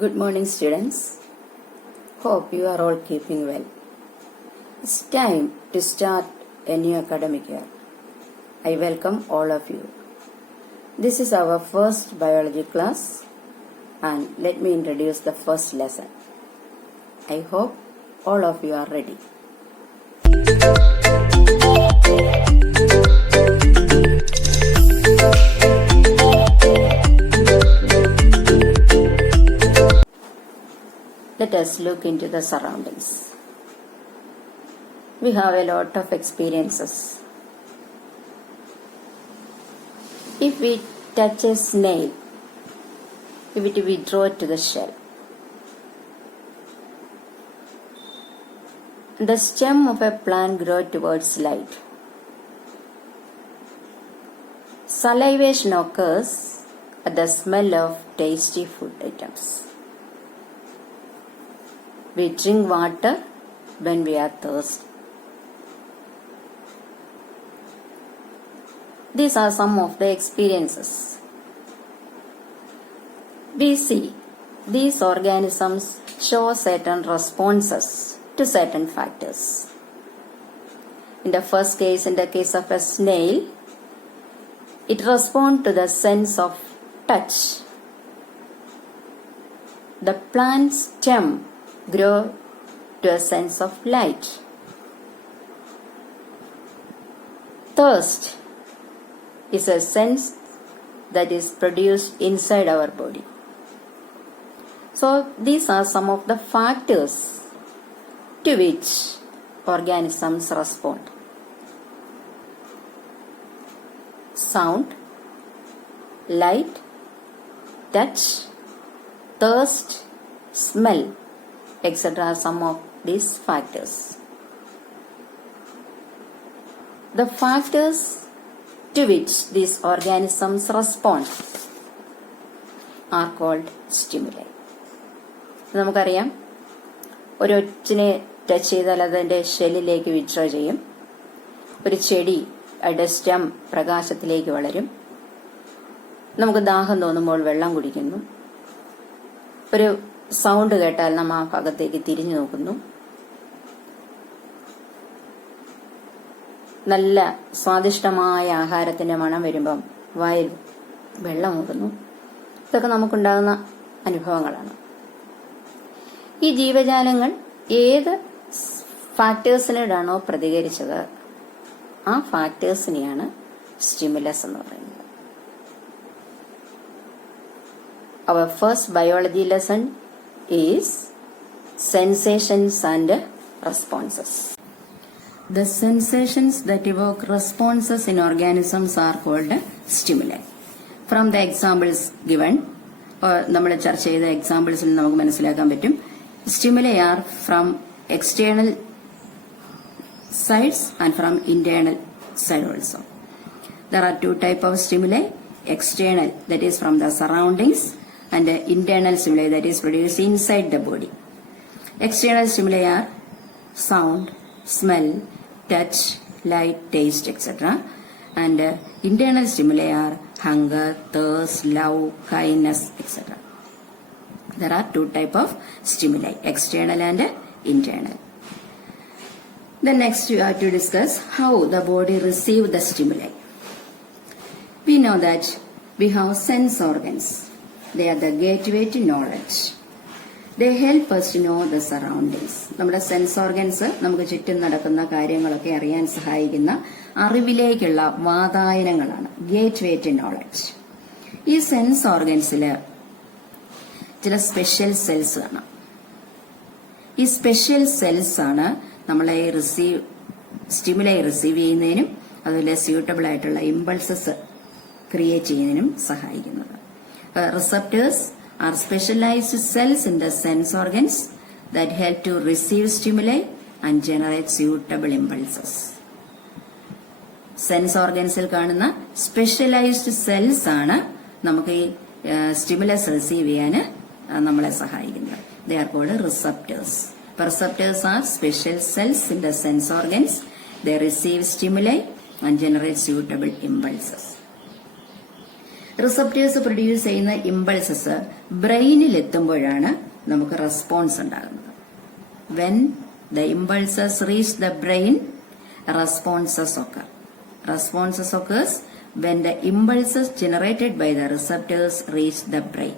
Good morning, students. Hope you are all keeping well. It's time to start a new academic year. I welcome all of you. This is our first biology class, and let me introduce the first lesson. I hope all of you are ready. Let us look into the surroundings. We have a lot of experiences. If we touch a snail, if it withdraw to the shell, the stem of a plant grows towards light. Salivation occurs at the smell of tasty food items. We drink water when we are thirsty. These are some of the experiences. We see these organisms show certain responses to certain factors. In the first case, in the case of a snail, it responds to the sense of touch. The plant stem grows to a sense of light. Thirst is a sense that is produced inside our body. So these are some of the factors to which organisms respond. Sound, light, touch, thirst, smell, etc. are some of these factors. The factors to which these organisms respond are called stimuli. നമുക്കറിയാം, ഒരു ഒച്ചിനെ touch ചെയ്താൽ അതിൻ്റെ ഷെല്ലിലേക്ക് withdraw ചെയ്യും. ഒരു ചെടി അതിൻ്റെ stem പ്രകാശത്തിലേക്ക് വളരും. നമുക്ക് ദാഹം തോന്നുമ്പോൾ വെള്ളം കുടിക്കുന്നു. ഒരു സൗണ്ട് കേട്ടാൽ നാം ആ ഭാഗത്തേക്ക് തിരിഞ്ഞു നോക്കുന്നു. നല്ല സ്വാദിഷ്ടമായ ആഹാരത്തിന്റെ മണം വരുമ്പം വായിൽ വെള്ളം ഊറുന്നു. ഇതൊക്കെ നമുക്കുണ്ടാകുന്ന അനുഭവങ്ങളാണ്. ഈ ജീവജാലങ്ങൾ ഏത് ഫാക്ടേഴ്സിനോടാണോ പ്രതികരിച്ചത്, ആ ഫാക്ടേഴ്സിനെയാണ് സ്റ്റിമുലസ് എന്ന് പറയുന്നത്. Our first biology lesson is sensations and responses. The sensations that evoke responses in organisms are called stimuli. From the examples given, നമ്മൾ ചർച്ച ചെയ്ത എക്സാമ്പിൾസിൽ നമുക്ക് മനസ്സിലാക്കാൻ പറ്റും, stimuli are from external sides and from internal side also. There are two types of stimuli: external, that is from the surroundings, and the internal stimuli, that is produced inside the body. External stimuli are sound, smell, touch, light, taste, etc. And internal stimuli are hunger, thirst, love, kindness, etc. There are two types of stimuli, external and internal. Then next we have to discuss how the body receives the stimuli. We know that we have sense organs. They are the gateway to knowledge. They help us to know the surroundings. നമ്മുടെ sense organs നമുക്ക് ചുറ്റും നടക്കുന്ന കാര്യങ്ങളൊക്കെ അറിയാൻ സഹായിക്കുന്ന അറിവിലേക്കുള്ള വാതായനങ്ങളാണ്, gateway to knowledge. ഈ sense ഓർഗൻസിൽ ചില special cells കാണാം. ഈ സ്പെഷ്യൽ സെൽസ് ആണ് നമ്മളെ സ്റ്റിമുലൈ റിസീവ് ചെയ്യുന്നതിനും അതുപോലെ സ്യൂട്ടബിൾ ആയിട്ടുള്ള ഇമ്പൾസസ് ക്രിയേറ്റ് ചെയ്യുന്നതിനും സഹായിക്കുന്നത്. Receptors are specialized cells in the sense organs that help to receive stimuli and generate suitable impulses. Sense ഓർഗൻസിൽ കാണുന്ന സ്പെഷ്യലൈസ്ഡ് സെൽസ് ആണ് നമുക്ക് ഈ സ്റ്റിമുലസ് റിസീവ് ചെയ്യാൻ നമ്മളെ സഹായിക്കുന്നത്. They are called receptors. Receptors are special cells in the sense organs. They receive stimuli and generate suitable impulses. Receptors produce ചെയ്യുന്ന impulses ബ്രെയിനിൽ എത്തുമ്പോഴാണ് നമുക്ക് റെസ്പോൺസ് ഉണ്ടാകുന്നത്. When the impulses reach the brain, responses occur. Responses occurs when the impulses generated by the receptors reach the brain.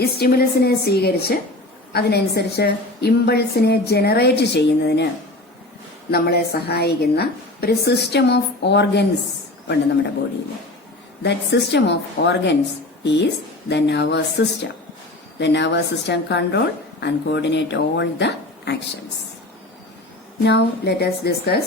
ഈ സ്റ്റിമുലസിനെ സ്വീകരിച്ച് അതിനനുസരിച്ച് ഇമ്പൾസിനെ generate ചെയ്യുന്നതിന് നമ്മളെ സഹായിക്കുന്ന ഒരു സിസ്റ്റം ഓഫ് ഓർഗൻസ് ഉണ്ട് നമ്മുടെ ബോഡിയിൽ. That system of organs is the nervous system. The nervous system control and coordinate all the actions. Now let us discuss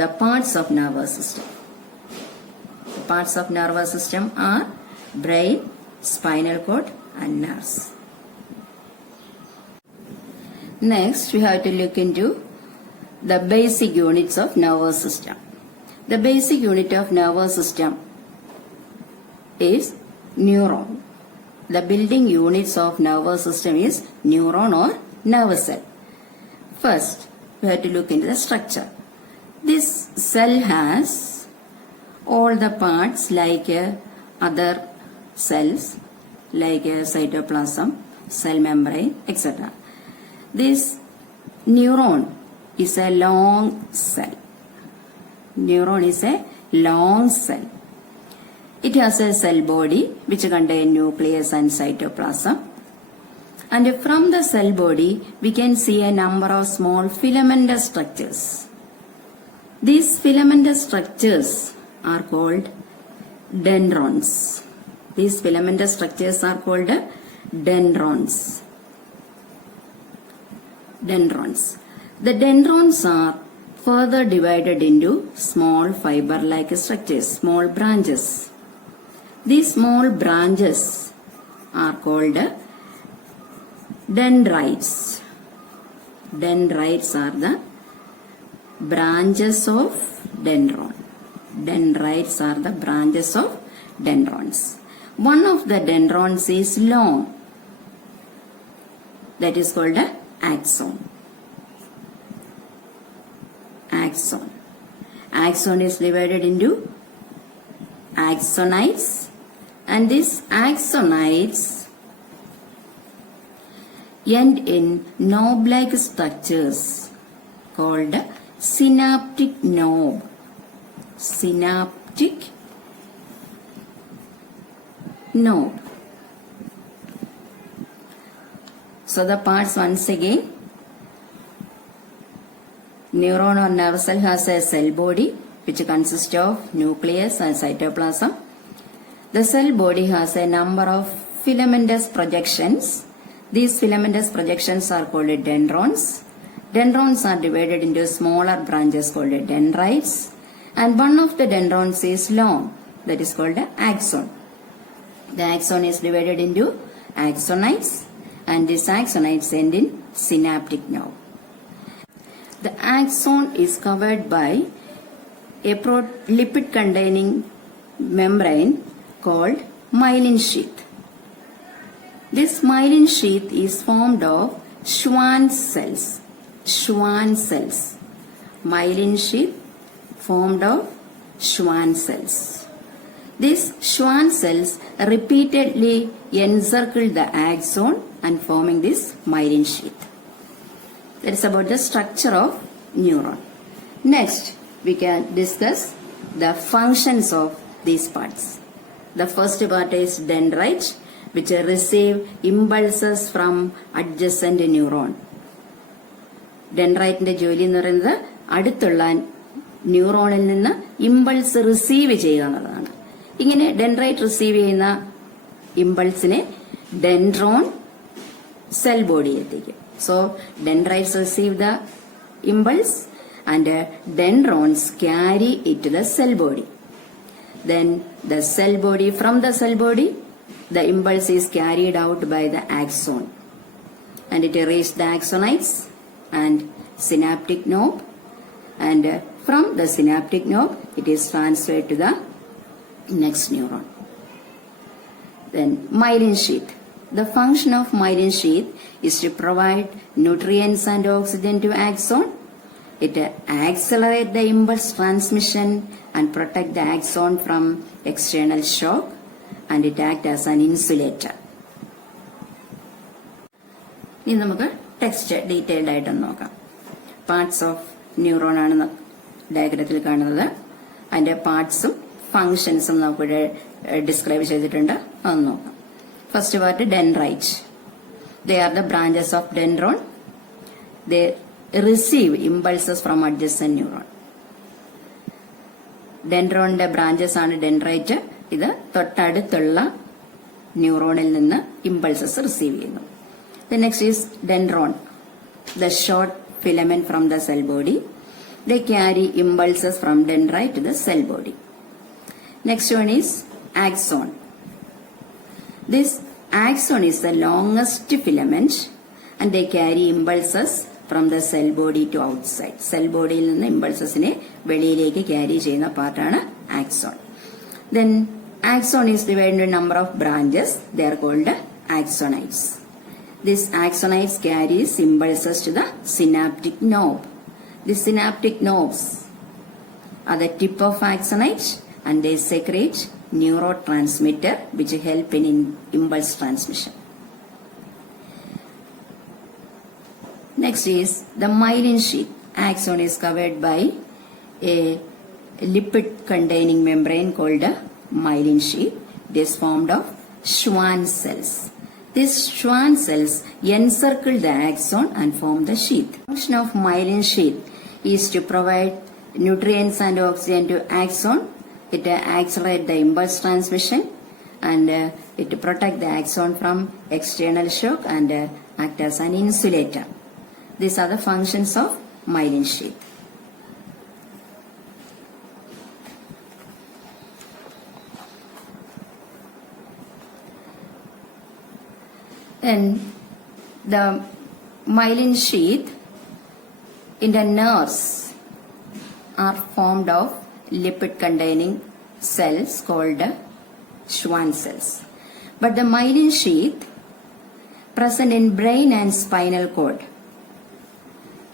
the parts of nervous system. The parts of nervous system are brain, spinal cord and nerves. Next we have to look into the basic units of nervous system. The basic unit of nervous system is neuron. The building units of nervous system is neuron or nerve cell. First, we have to look into the structure. This cell has all the parts like other cells, like cytoplasm, cell membrane, etc. This neuron is a long cell. Neuron is a long cell. It has a cell body which contains nucleus and cytoplasm. And from the cell body, we can see a number of small filamentous structures. These filamentous structures are called dendrons. These filamentous structures are called dendrons. Dendrons. The dendrons are further divided into small fiber-like structures, small branches. These small branches are called Dendrites. Dendrites are the branches of dendron. Dendrites are the branches of dendrons. One of the dendrons is long. That is called a axon. Axon. Axon is divided into axonites, and these axonites end in knob-like structures called synaptic knob. Synaptic knob. So the parts once again. Neuron or nerve cell has a cell body which consists of nucleus and cytoplasm. The cell body has a number of filamentous projections. These filamentous projections are called dendrons. Dendrons are divided into smaller branches called dendrites, and one of the dendrons is long, that is called axon. The axon is divided into axonites, and these axonites end in synaptic nerve. The axon is covered by a lipid containing membrane called myelin sheath. This myelin sheath is formed of Schwann cells. Schwann cells. Myelin sheath formed of Schwann cells. These Schwann cells repeatedly encircle the axon and forming this myelin sheath. That is about the structure of neuron. Next, we can discuss the functions of these parts. The first part is dendrites, which receive impulses from adjacent neuron. ഡെൻഡ്രൈറ്റിന്റെ ജോലി എന്ന് പറയുന്നത് അടുത്തുള്ള ന്യൂറോണിൽ നിന്ന് impulse receive ചെയ്യുക എന്നുള്ളതാണ്. ഇങ്ങനെ dendrite receive ചെയ്യുന്ന ഇമ്പൾസിനെ ഡെൻഡ്രോൺ സെൽ ബോഡി എത്തിക്കും. So dendrites receive the impulse and dendrons carry it to the cell body. Then the cell body, from the cell body, the impulse is carried out by the axon, and it reaches the axonites and synaptic knob, and from the synaptic knob it is transferred to the next neuron. Then myelin sheath. The function of myelin sheath is to provide nutrients and oxygen to axon. It accelerates the impulse transmission and protect the axon from external shock, and it acts as an insulator. ഇനി നമുക്ക് text detailed ആയിട്ടൊന്ന് നോക്കാം. Parts of neuron ആണ് ഡയഗ്രത്തിൽ കാണുന്നത്. അതിന്റെ പാർട്സും ഫങ്ഷൻസും നമുക്കിവിടെ describe ചെയ്തിട്ടുണ്ട്. അതൊന്ന് നോക്കാം. First part dendrite. They are the branches of dendron. They receive impulses from adjacent neuron. ഡെൻഡ്രോണിന്റെ ബ്രാഞ്ചസ് ആണ് ഡെൻഡ്രൈറ്റ്. ഇത് തൊട്ടടുത്തുള്ള ന്യൂറോണിൽ നിന്ന് ഇമ്പൾസസ് റിസീവ് ചെയ്യുന്നു. The next is dendron, the short filament from the cell body. They carry impulses from dendrite to the cell body. Next one is axon. This axon is the longest filament and they carry impulses from the cell body to outside. Cell body il ninnu impulsesine veliyilekku carry cheyuna part aanu axon. Then axon is divided into a number of branches. They are called axonites. This axonites carries impulses to the synaptic knob. The synaptic knobs are the tip of axonites and they secrete neurotransmitter which help in impulse transmission. Next is the myelin sheath. Axon is covered by a lipid containing membrane called a myelin sheath. It is formed of Schwann cells. These Schwann cells encircle the axon and form the sheath. The function of myelin sheath is to provide nutrients and oxygen to axon. It accelerates the impulse transmission and it protects the axon from external shock and act as an insulator. These are the functions of myelin sheath. Then the myelin sheath in the nerves are formed of lipid containing cells called Schwann cells. But the myelin sheath present in brain and spinal cord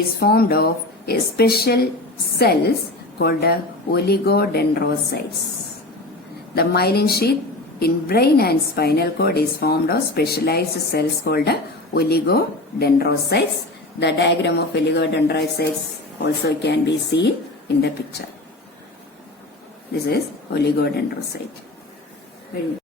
is formed of a special cells called oligodendrocytes. The myelin sheath in brain and spinal cord is formed of specialized cells called oligodendrocytes. The diagram of oligodendrocytes also can be seen in the picture. This is oligodendrocyte.